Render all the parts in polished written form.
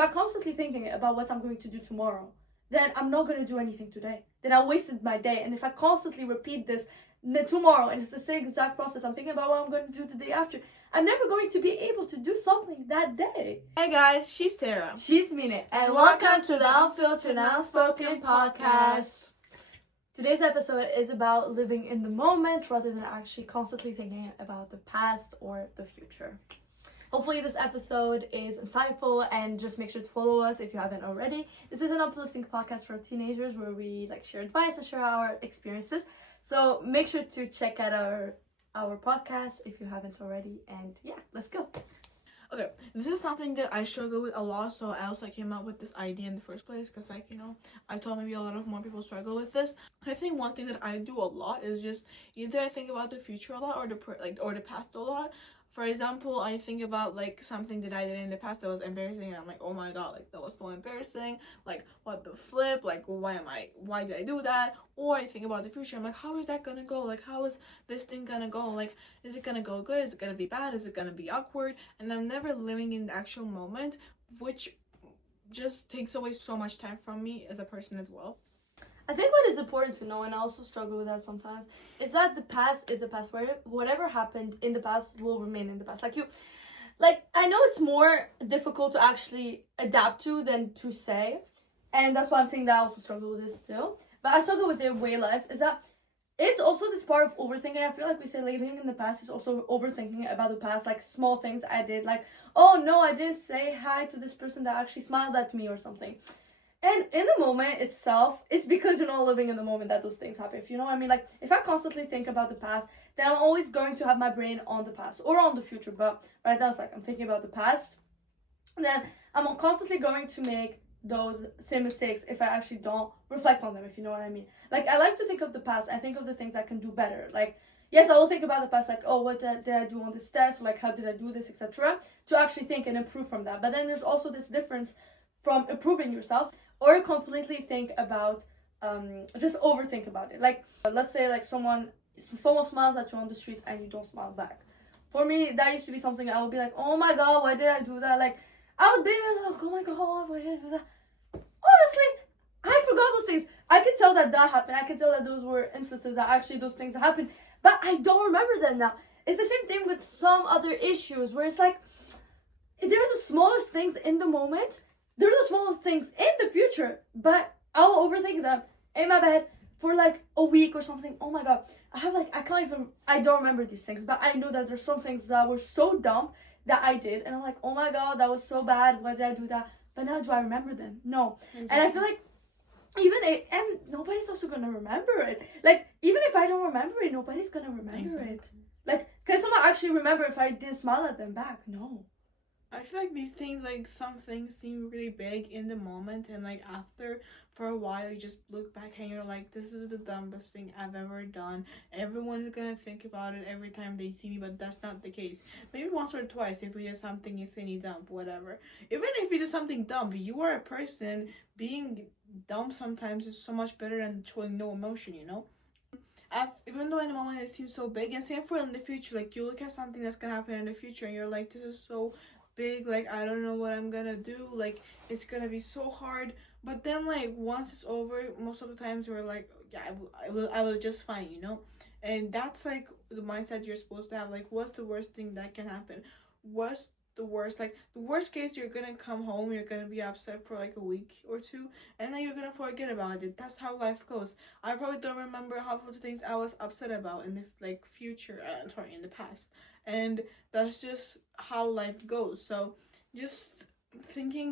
I'm constantly thinking about what I'm going to do tomorrow, then I'm not going to do anything today. Then I wasted my day. And if I constantly repeat this tomorrow and it's the same exact process, I'm thinking about what I'm going to do the day after, I'm never going to be able to do something that day. Hey guys, she's Sarah. She's Mine. And welcome to the Unfiltered and Unspoken podcast. Today's episode is about living in the moment rather than actually constantly thinking about the past or the future. Hopefully this episode is insightful, and just make sure to follow us if you haven't already. This is an uplifting podcast for teenagers where we share advice and share our experiences. So make sure to check out our podcast if you haven't already. And yeah, let's go. Okay, this is something that I struggle with a lot, so I also came up with this idea in the first place because, I thought maybe a lot of more people struggle with this. I think one thing that I do a lot is just either I think about the future a lot or the past a lot. For example, I think about something that I did in the past that was embarrassing, and I'm like, oh my god, that was so embarrassing, what the flip, why did I do that? Or I think about the future, I'm like, how is that gonna go? How is this thing gonna go? Is it gonna go good? Is it gonna be bad? Is it gonna be awkward? And I'm never living in the actual moment, which just takes away so much time from me as a person as well. I think what is important to know, and I also struggle with that sometimes, is that the past is the past. Whatever happened in the past will remain in the past. I know it's more difficult to actually adapt to than to say, and that's why I'm saying that I also struggle with this still. But I struggle with it way less. Is that it's also this part of overthinking. I feel like we say living in the past is also overthinking about the past, small things I did, oh no, I didn't say hi to this person that actually smiled at me or something. And in the moment itself, it's because you're not living in the moment that those things happen. If you know what I mean? If I constantly think about the past, then I'm always going to have my brain on the past or on the future. But right now, it's I'm thinking about the past. And then I'm constantly going to make those same mistakes if I actually don't reflect on them, if you know what I mean. I like to think of the past. I think of the things I can do better. Yes, I will think about the past, oh, what did I do on this test? Or, how did I do this, etc. To actually think and improve from that. But then there's also this difference from improving yourself or completely think about, just overthink about it. Let's say, someone smiles at you on the streets and you don't smile back. For me, that used to be something I would be like, oh my god, why did I do that? I would be like, oh my god, why did I do that? Honestly, I forgot those things. I could tell that happened. I could tell that those were instances that actually those things happened, but I don't remember them now. It's the same thing with some other issues where it's they're the smallest things in the moment. They're the smallest things in the future, but I'll overthink them in my bed for a week or something. Oh my god, I don't remember these things, but I know that there's some things that were so dumb that I did, and I'm like, oh my god, that was so bad, why did I do that? But now do I remember them? No. Exactly. And I feel and nobody's also gonna remember it. Even if I don't remember it, nobody's gonna remember it. Can someone actually remember if I didn't smile at them back? No. I feel these things, some things seem really big in the moment, and after, for a while, you just look back and you're like, this is the dumbest thing I've ever done. Everyone's gonna think about it every time they see me, but that's not the case. Maybe once or twice if we do something insanely dumb, whatever. Even if you do something dumb, you are a person. Being dumb sometimes is so much better than showing no emotion, even though in the moment it seems so big, and same for in the future, you look at something that's gonna happen in the future and you're like, this is so big, I don't know what I'm gonna do, it's gonna be so hard. But then once it's over, most of the times we're yeah, I was just fine, and that's the mindset you're supposed to have. What's the worst thing that can happen? What's the worst? The worst case, you're gonna come home, you're gonna be upset for a week or two, and then you're gonna forget about it. That's how life goes. I probably don't remember half of the things I was upset about in the future, in the past, and that's just how life goes. So just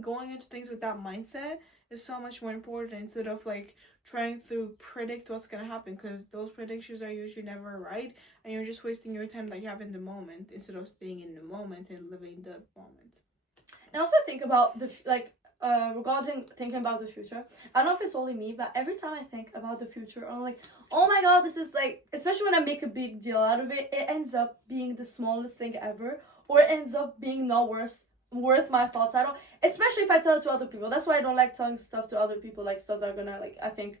going into things with that mindset is so much more important, instead of trying to predict what's gonna happen, because those predictions are usually never right, and you're just wasting your time that you have in the moment instead of staying in the moment and living the moment. And also think about regarding thinking about the future, I don't know if it's only me, but every time I think about the future, I'm oh my god, this is especially when I make a big deal out of it, it ends up being the smallest thing ever, or it ends up being not worth my thoughts at all, especially if I tell it to other people. That's why I don't like telling stuff to other people, stuff that are gonna I think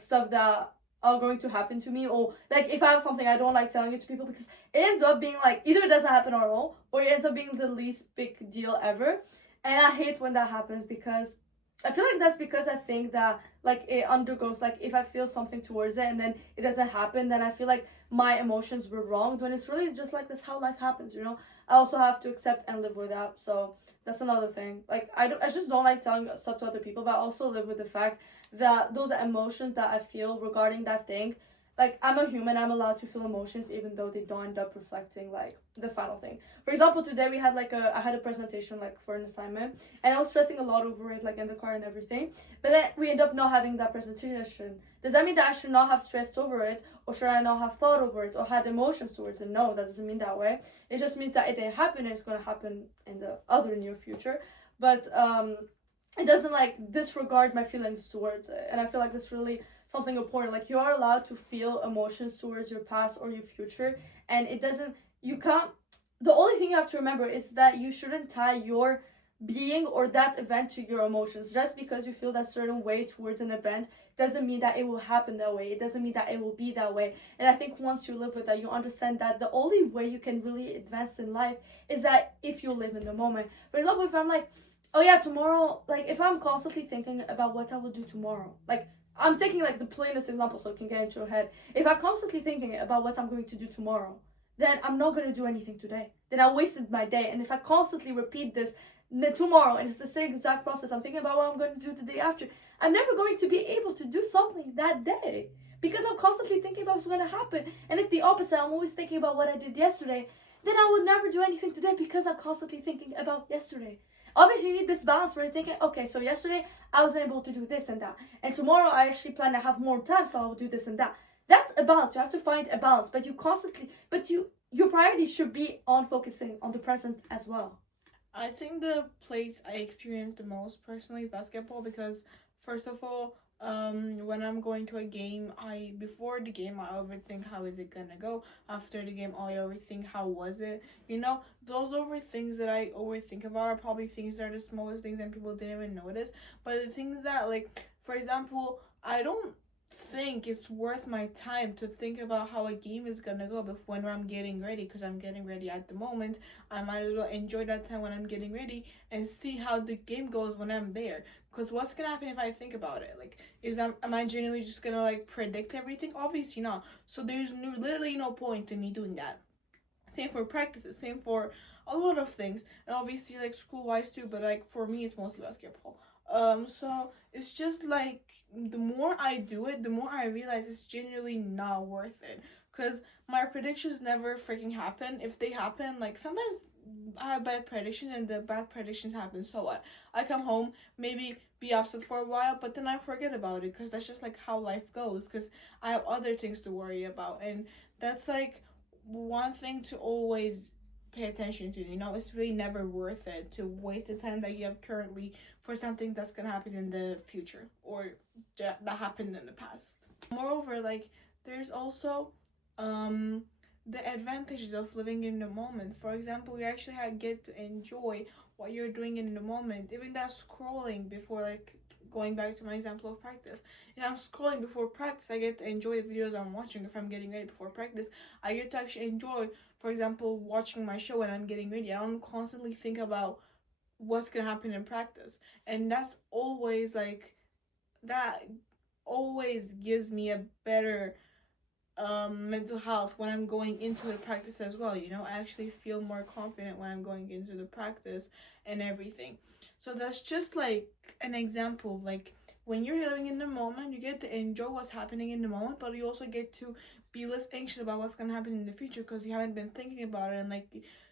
stuff that are going to happen to me, or if I have something, I don't like telling it to people, because it ends up being either it doesn't happen at all, or it ends up being the least big deal ever. And I hate when that happens because I feel like that's because I think that like it undergoes, like if I feel something towards it and then it doesn't happen, then I feel like my emotions were wronged, when it's really just like that's how life happens, you know. I also have to accept and live with that. So that's another thing. Like I just don't like telling stuff to other people, but I also live with the fact that those emotions that I feel regarding that thing, like I'm a human, I'm allowed to feel emotions even though they don't end up reflecting like the final thing. For example, today we had like I had a presentation like for an assignment, and I was stressing a lot over it like in the car and everything, but then we end up not having that presentation. Does that mean that I should not have stressed over it, or should I not have thought over it or had emotions towards it? No, that doesn't mean that way. It just means that it didn't happen and it's going to happen in the other near future. But it doesn't like disregard my feelings towards it, and I feel like that's really something important. Like you are allowed to feel emotions towards your past or your future, and it doesn't, you can't, the only thing you have to remember is that you shouldn't tie your being or that event to your emotions. Just because you feel that certain way towards an event doesn't mean that it will happen that way. It doesn't mean that it will be that way. And I think once you live with that, you understand that the only way you can really advance in life is that if you live in the moment. For example, if I'm like, oh yeah, tomorrow, like if I'm constantly thinking about what I will do tomorrow, like I'm taking like the plainest example so it can get into your head. If I'm constantly thinking about what I'm going to do tomorrow, then I'm not going to do anything today. Then I wasted my day. And if I constantly repeat this tomorrow and it's the same exact process, I'm thinking about what I'm going to do the day after, I'm never going to be able to do something that day because I'm constantly thinking about what's going to happen. And if the opposite, I'm always thinking about what I did yesterday, then I would never do anything today because I'm constantly thinking about yesterday. Obviously, you need this balance where you're thinking, okay, so yesterday I wasn't able to do this and that, and tomorrow I actually plan to have more time, so I will do this and that. That's a balance. You have to find a balance, but your priority should be on focusing on the present as well. I think the place I experience the most personally is basketball because, first of all, when I'm going to a game, before the game I overthink how is it gonna go. After the game, I overthink how was it. You know, those things that I overthink about are probably things that are the smallest things and people didn't even notice. But the things that, like, for example, I don't think it's worth my time to think about how a game is gonna go before when I'm getting ready, because I'm getting ready at the moment. I might as well enjoy that time when I'm getting ready and see how the game goes when I'm there. Because what's gonna happen if I think about it? Like, am I genuinely just gonna like predict everything? Obviously not. So there's literally no point in me doing that. Same for practices, same for a lot of things, and obviously like school wise too. But like for me, it's mostly basketball. So it's just like the more I do it, the more I realize it's genuinely not worth it. Cause my predictions never freaking happen. If they happen, like sometimes I have bad predictions and the bad predictions happen. So what? I come home, maybe be upset for a while, but then I forget about it because that's just like how life goes. Because I have other things to worry about, and that's like one thing to always pay attention to. You know, it's really never worth it to waste the time that you have currently for something that's gonna happen in the future or that happened in the past. Moreover, like there's also the advantages of living in the moment. For example, you actually get to enjoy what you're doing in the moment. Even that scrolling before, like going back to my example of practice, and I'm scrolling before practice, I get to enjoy the videos I'm watching. If I'm getting ready before practice, I get to actually enjoy, for example, watching my show when I'm getting ready. I don't constantly think about what's gonna happen in practice, and that's always like that always gives me a better mental health when I'm going into the practice as well. You know, I actually feel more confident when I'm going into the practice and everything. So that's just like an example. Like when you're living in the moment, you get to enjoy what's happening in the moment, but you also get to be less anxious about what's gonna happen in the future because you haven't been thinking about it and like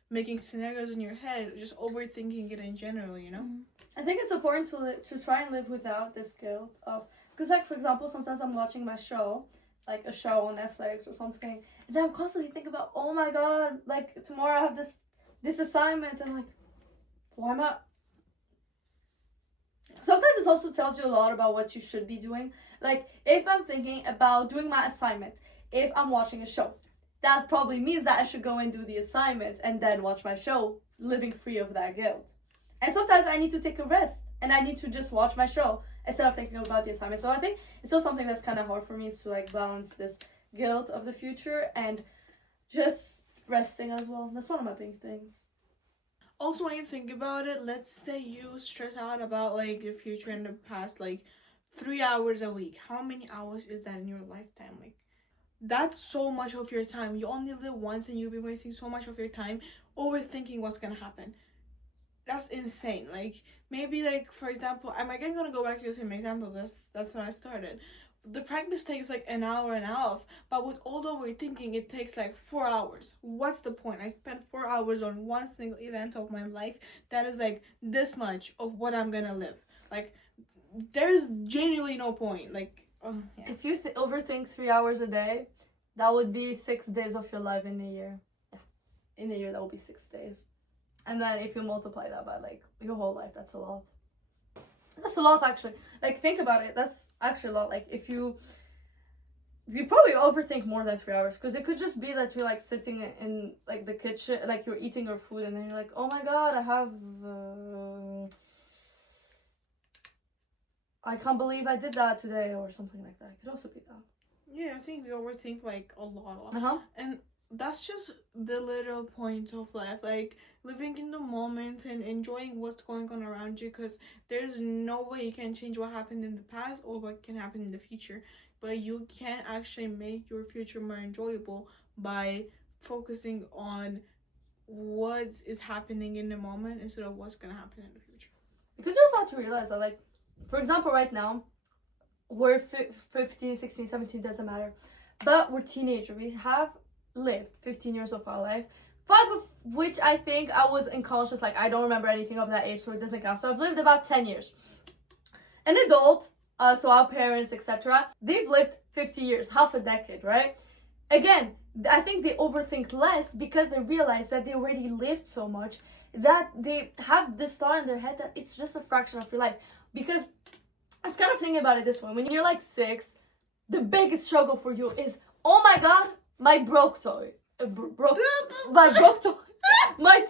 making scenarios in your head, just overthinking it in general. You know. I think it's important to try and live without this guilt of, because like for example, sometimes I'm watching my show, like a show on Netflix or something, and then I'm constantly thinking about, oh my god, like tomorrow I have this assignment, and like, why am I? Sometimes this also tells you a lot about what you should be doing. Like if I'm thinking about doing my assignment, if I'm watching a show, that probably means that I should go and do the assignment and then watch my show, living free of that guilt. And sometimes I need to take a rest and I need to just watch my show instead of thinking about the assignment. So I think it's still something that's kind of hard for me, is to like balance this guilt of the future and just resting as well. That's one of my big things. Also, when you think about it, let's say you stress out about like your future in the past, like 3 hours a week. How many hours is that in your lifetime? Like, that's so much of your time. You only live once, and you'll be wasting so much of your time overthinking what's gonna happen. That's insane. Like, maybe, like, for example, I'm again gonna go back to the same example. That's when I started. The practice takes like an hour and a half, but with all the overthinking, it takes like 4 hours. What's the point? I spent 4 hours on one single event of my life that is like this much of what I'm gonna live. Like, there's genuinely no point. Like, yeah. If you overthink 3 hours a day, that would be 6 days of your life in a year. Yeah, in a year that would be 6 days. And then if you multiply that by like your whole life, that's a lot. That's a lot, actually. Like, think about it. That's actually a lot. Like, if you probably overthink more than 3 hours, because it could just be that you're like sitting in like the kitchen, like you're eating your food, and then you're like, oh my god, I can't believe I did that today, or something like that. It could also be that. Yeah, I think we overthink like a lot. Uh-huh. And that's just the little point of life, like living in the moment and enjoying what's going on around you, because there's no way you can change what happened in the past or what can happen in the future, but you can actually make your future more enjoyable by focusing on what is happening in the moment instead of what's going to happen in the future. Because you also have to realize that, like, for example, right now we're 15, 16, 17, doesn't matter, but we're teenagers. We have lived 15 years of our life, 5 of which I think I was unconscious, like I don't remember anything of that age, so it doesn't count. So I've lived about 10 years. An adult, so our parents, etc., they've lived 50 years, half a decade, right? Again, I think they overthink less because they realize that they already lived so much that they have this thought in their head that it's just a fraction of your life. Because I was kind of thinking about it this way: when you're like 6, the biggest struggle for you is, oh my god, my broke toy. My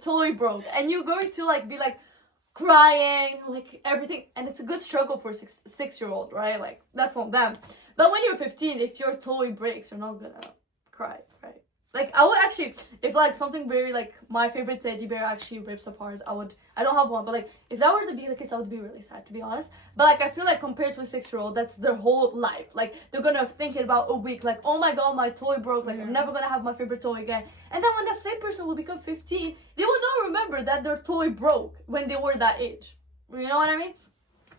toy broke. And you're going to like be like crying, like everything. And it's a good struggle for a 6-year-old, right? Like, that's on them. But when you're 15, if your toy breaks, you're not gonna cry, right? Like, I would actually, if like something very like my favorite teddy bear actually rips apart, I don't have one, but like if that were to be the case, I would be really sad, to be honest. But like, I feel like compared to a 6-year-old, that's their whole life. Like, they're gonna think it about a week, like, oh my god, my toy broke, like I'm never gonna have my favorite toy again. And then when that same person will become 15, they will not remember that their toy broke when they were that age. You know what I mean?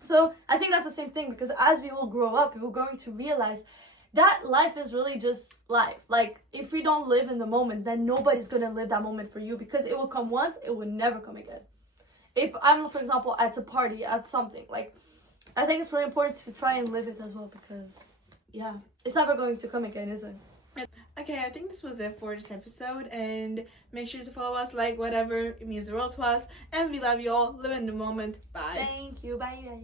So I think that's the same thing, because as we will grow up, we're going to realize that life is really just life. Like, if we don't live in the moment, then nobody's gonna live that moment for you, because it will come once, it will never come again. If I'm, for example, at a party, at something, like, I think it's really important to try and live it as well, because, yeah, it's never going to come again, is it? Okay, I think this was it for this episode, and make sure to follow us, like whatever, it means the world to us, and we love you all. Live in the moment. Bye. Thank you. Bye.